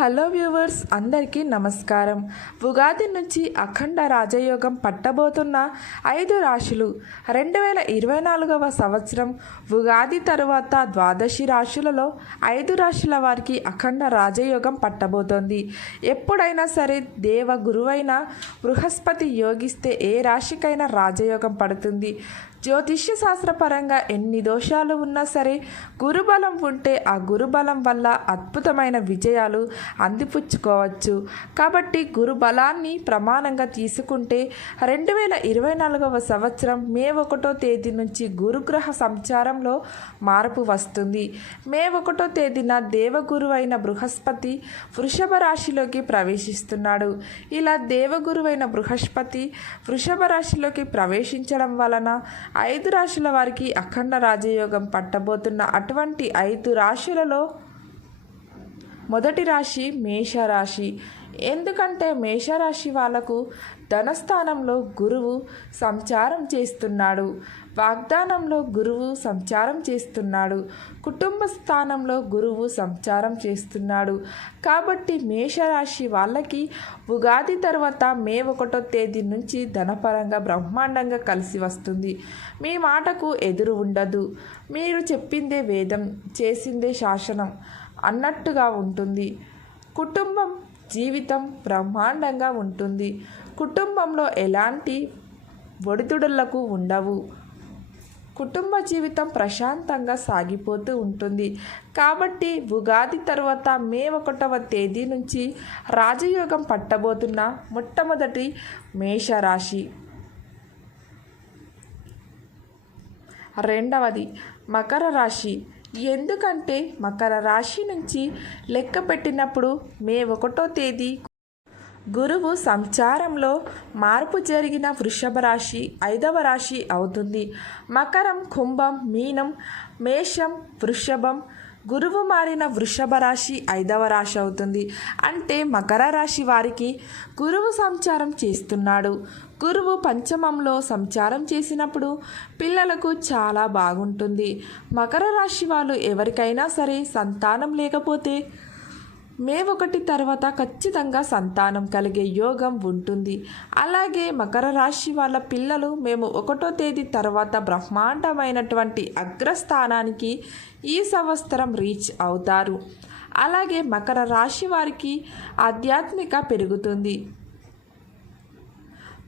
Hello viewers అందరికీ నమస్కారం. ఉగాది నుంచి అఖండ రాజయోగం పట్టబోతున్న ఐదు రాశులు. రెండు వేల ఇరవై నాలుగవ సంవత్సరం ఉగాది తరువాత ద్వాదశి రాశులలో ఐదు రాశుల వారికి అఖండ రాజయోగం పట్టబోతోంది. ఎప్పుడైనా సరే దేవ గురువైన బృహస్పతి యోగిస్తే ఏ రాశికైనా రాజయోగం పడుతుంది. జ్యోతిష్య శాస్త్రపరంగా ఎన్ని దోషాలు ఉన్నా సరే గురుబలం ఉంటే ఆ గురుబలం వల్ల అద్భుతమైన విజయాలు అందిపుచ్చుకోవచ్చు. కాబట్టి గురుబలాన్ని ప్రమాణంగా తీసుకుంటే రెండు వేల ఇరవై నాలుగవ సంవత్సరం మే ఒకటో తేదీ నుంచి గురుగ్రహ సంచారంలో మార్పు వస్తుంది. మే ఒకటో తేదీన దేవగురు అయిన బృహస్పతి వృషభ రాశిలోకి ప్రవేశిస్తున్నాడు. ఇలా దేవగురువైన బృహస్పతి వృషభ రాశిలోకి ప్రవేశించడం వలన ఐదు రాశుల వారికి అఖండ రాజయోగం పట్టబోతున్న అటువంటి ఐదు రాశులలో మొదటి రాశి మేషరాశి. ఎందుకంటే మేషరాశి వాళ్ళకు ధనస్థానంలో గురువు సంచారం చేస్తున్నాడు. వాగ్దానంలో గురువు సంచారం చేస్తున్నాడు. కుటుంబ స్థానంలో గురువు సంచారం చేస్తున్నాడు. కాబట్టి మేషరాశి వాళ్ళకి ఉగాది తర్వాత మే ఒకటో తేదీ నుంచి ధనపరంగా బ్రహ్మాండంగా కలిసి వస్తుంది. మీ మాటకు ఎదురు ఉండదు. మీరు చెప్పిందే వేదం చేసిందే శాసనం అన్నట్టుగా ఉంటుంది. కుటుంబం జీవితం బ్రహ్మాండంగా ఉంటుంది. కుటుంబంలో ఎలాంటి ఒడిదుడులకు ఉండవు. కుటుంబ జీవితం ప్రశాంతంగా సాగిపోతూ ఉంటుంది. కాబట్టి ఉగాది తర్వాత మే ఒకటవ తేదీ నుంచి రాజయోగం పట్టబోతున్న మొట్టమొదటి మేషరాశి. రెండవది మకర రాశి. ఎందుకంటే మకర రాశి నుంచి లెక్క పెట్టినప్పుడు మే ఒకటో తేదీ గురువు సంచారంలో మార్పు జరిగిన వృషభ రాశి ఐదవ రాశి అవుతుంది. మకరం కుంభం మీనం మేషం వృషభం గురువు మారిన వృషభ రాశి ఐదవ రాశి అవుతుంది. అంటే మకర రాశి వారికి గురువు సంచారం చేస్తున్నాడు. గురువు పంచమంలో సంచారం చేసినప్పుడు పిల్లలకు చాలా బాగుంటుంది. మకర రాశి వాళ్ళు ఎవరికైనా సరే సంతానం లేకపోతే మే ఒకటి తర్వాత ఖచ్చితంగా సంతానం కలిగే యోగం ఉంటుంది. అలాగే మకర రాశి వాళ్ళ పిల్లలు మేము ఒకటో తేదీ తర్వాత బ్రహ్మాండమైనటువంటి అగ్రస్థానానికి ఈ సంవత్సరం రీచ్ అవుతారు. అలాగే మకర రాశి వారికి ఆధ్యాత్మిక పెరుగుతుంది.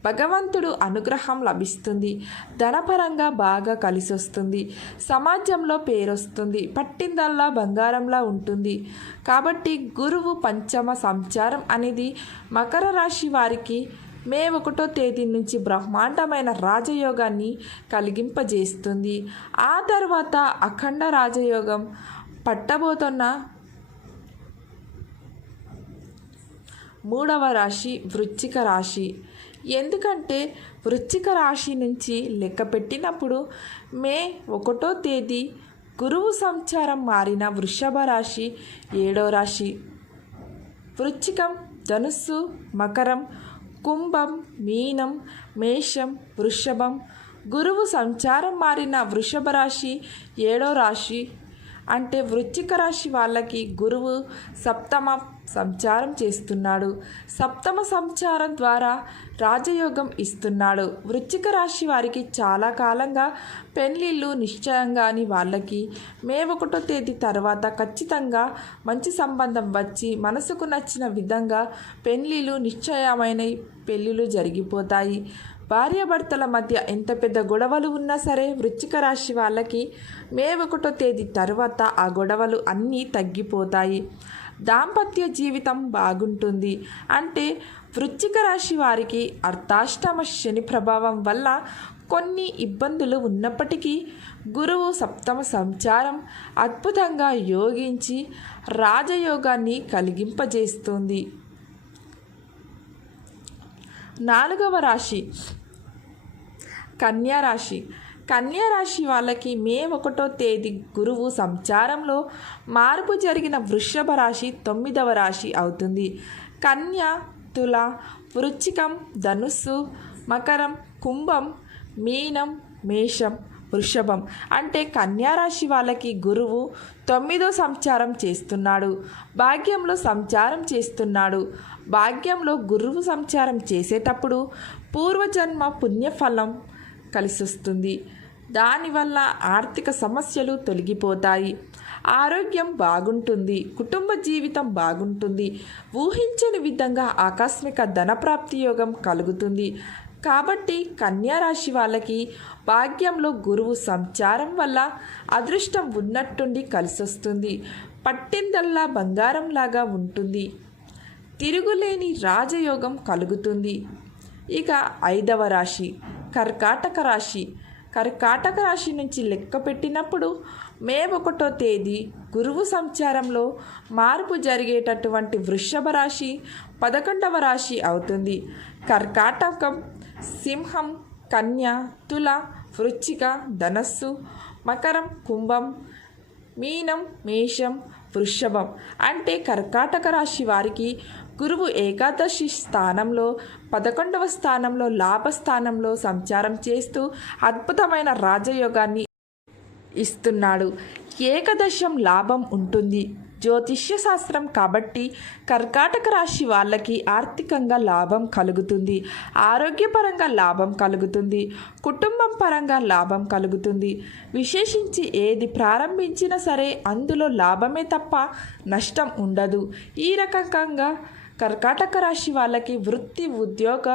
భగవంతుడు అనుగ్రహం లభిస్తుంది. ధనపరంగా బాగా కలిసొస్తుంది. సమాజంలో పేరొస్తుంది. పట్టిందల్లా బంగారంలా ఉంటుంది. కాబట్టి గురువు పంచమ సంచారం అనేది మకర రాశి వారికి మే ఒకటో తేదీ నుంచి బ్రహ్మాండమైన రాజయోగాన్ని కలిగింపజేస్తుంది. ఆ తర్వాత అఖండ రాజయోగం పట్టబోతున్న మూడవ రాశి వృచ్చిక రాశి. ఎందుకంటే వృశ్చిక రాశి నుంచి లెక్క పెట్టినప్పుడు మే ఒకటో తేదీ గురువు సంచారం మారిన వృషభ రాశి ఏడో రాశి. వృశ్చికం ధనుస్సు మకరం కుంభం మీనం మేషం వృషభం. గురువు సంచారం మారిన వృషభ రాశి ఏడో రాశి. అంటే వృశ్చిక రాశి వాళ్ళకి గురువు సప్తమ సంచారం చేస్తున్నాడు. సప్తమ సంచారం ద్వారా రాజయోగం ఇస్తున్నాడు. వృశ్చిక రాశి వారికి చాలా కాలంగా పెళ్ళిళ్ళు నిశ్చయంగాని వాళ్ళకి మే ఒకటో తేదీ తర్వాత ఖచ్చితంగా మంచి సంబంధం వచ్చి మనసుకు నచ్చిన విధంగా పెళ్ళిళ్ళు నిశ్చయమైన పెళ్ళిళ్ళు జరిగిపోతాయి. భార్యాభర్తల మధ్య ఎంత పెద్ద గొడవలు ఉన్నా సరే వృచ్చిక రాశి వాళ్ళకి మే ఒకటో తేదీ తర్వాత ఆ గొడవలు అన్నీ తగ్గిపోతాయి. దాంపత్య జీవితం బాగుంటుంది. అంటే వృచ్చిక రాశి వారికి అర్ధాష్టమ శని ప్రభావం వల్ల కొన్ని ఇబ్బందులు ఉన్నప్పటికీ గురువు సప్తమ సంచారం అద్భుతంగా యోగించి రాజయోగాన్ని కలిగింపజేస్తుంది. నాలుగవ రాశి కన్యారాశి. కన్యారాశి రాశి వాళ్ళకి మే ఒకటో తేదీ గురువు సంచారంలో మార్పు జరిగిన వృషభ రాశి తొమ్మిదవ రాశి అవుతుంది. కన్య తుల వృచ్చికం ధనుస్సు మకరం కుంభం మీనం మేషం వృషభం అంటే కన్యారాశి వాళ్ళకి గురువు తొమ్మిదో సంచారం చేస్తున్నాడు. భాగ్యంలో సంచారం చేస్తున్నాడు. భాగ్యంలో గురువు సంచారం చేసేటప్పుడు పూర్వజన్మ పుణ్యఫలం కలిసొస్తుంది. దానివల్ల ఆర్థిక సమస్యలు తొలగిపోతాయి. ఆరోగ్యం బాగుంటుంది. కుటుంబ జీవితం బాగుంటుంది. ఊహించని విధంగా ఆకస్మిక ధనప్రాప్తి యోగం కలుగుతుంది. కాబట్టి కన్యా రాశి వాళ్ళకి భాగ్యంలో గురువు సంచారం వల్ల అదృష్టం ఉన్నట్టుండి కలిసొస్తుంది. పట్టిందల్లా బంగారంలాగా ఉంటుంది. తిరుగులేని రాజయోగం కలుగుతుంది. ఇక ఐదవ రాశి. కర్కాటక రాశి. కర్కాటక రాశి నుంచి లెక్క పెట్టినప్పుడు మే ఒకటో తేదీ గురువు సంచారంలో మార్పు జరిగేటటువంటి వృషభ రాశి పదకొండవ రాశి అవుతుంది. కర్కాటకం సింహం కన్య తుల వృచ్చిక ధనస్సు మకరం కుంభం మీనం మేషం వృషభం. అంటే కర్కాటక రాశి వారికి గురువు ఏకాదశి స్థానంలో పదకొండవ స్థానంలో లాభస్థానంలో సంచారం చేస్తూ అద్భుతమైన రాజయోగాన్ని ఇస్తున్నాడు. ఏకదశం లాభం ఉంటుంది. జ్యోతిష్య శాస్త్రం కాబట్టి కర్కాటక రాశి వాళ్ళకి ఆర్థికంగా లాభం కలుగుతుంది ఆరోగ్యపరంగా లాభం కలుగుతుంది కుటుంబం పరంగా లాభం కలుగుతుంది. విశేషించి ఏది ప్రారంభించినా సరే అందులో లాభమే తప్ప నష్టం ఉండదు. ఈ రకంగా కర్కాటక రాశి వాళ్ళకి వృత్తి ఉద్యోగ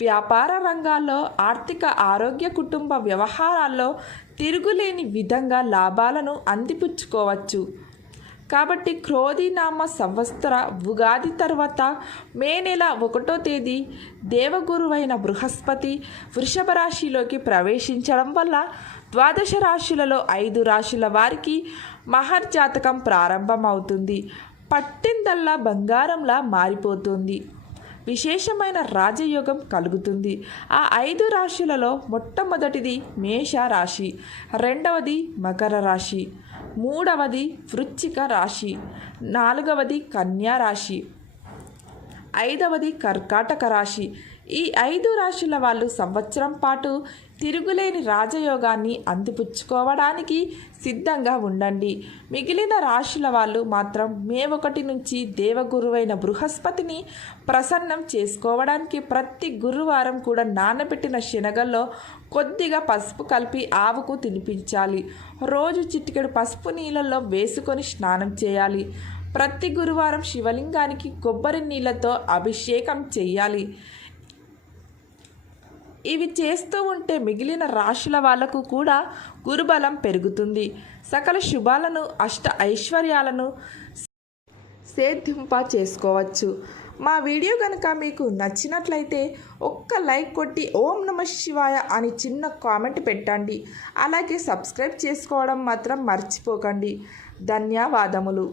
వ్యాపార రంగాల్లో ఆర్థిక ఆరోగ్య కుటుంబ వ్యవహారాల్లో తిరుగులేని విధంగా లాభాలను అందిపుచ్చుకోవచ్చు. కాబట్టి క్రోధినామ సంవత్సర ఉగాది తర్వాత మే నెల ఒకటో తేదీ దేవగురువైన బృహస్పతి వృషభ రాశిలోకి ప్రవేశించడం వల్ల ద్వాదశ రాశులలో ఐదు రాశుల వారికి మహర్జాతకం ప్రారంభమవుతుంది. పట్టిందల్లా బంగారంలా మారిపోతుంది. విశేషమైన రాజయోగం కలుగుతుంది. ఆ ఐదు రాశులలో మొట్టమొదటిది మేష రాశి రెండవది మకర రాశి. మూడవది వృచ్చిక రాశి నాలుగవది కన్యా రాశి ఐదవది కర్కాటక రాశి ఈ ఐదు రాశుల వాళ్ళు సంవత్సరం పాటు తిరుగులేని రాజయోగాన్ని అందిపుచ్చుకోవడానికి సిద్ధంగా ఉండండి. మిగిలిన రాశుల వాళ్ళు మాత్రం మే ఒకటి నుంచి దేవగురువైన బృహస్పతిని ప్రసన్నం చేసుకోవడానికి ప్రతి గురువారం కూడా నానబెట్టిన శనగల్లో కొద్దిగా పసుపు కలిపి ఆవుకు తినిపించాలి. రోజు చిటికెడు పసుపు నీళ్ళల్లో వేసుకొని స్నానం చేయాలి. ప్రతి గురువారం శివలింగానికి కొబ్బరి నీళ్ళతో అభిషేకం చేయాలి. ఇవి చేస్తూ ఉంటే మిగిలిన రాశుల వాళ్ళకు కూడా గురుబలం పెరుగుతుంది. సకల శుభాలను అష్ట ఐశ్వర్యాలను సేద్యంప చేసుకోవచ్చు. మా వీడియో కనుక మీకు నచ్చినట్లయితే ఒక్క లైక్ కొట్టి ఓం నమ శివాయ అని చిన్న కామెంట్ పెట్టండి. అలాగే సబ్స్క్రైబ్ చేసుకోవడం మాత్రం మర్చిపోకండి. ధన్యవాదములు.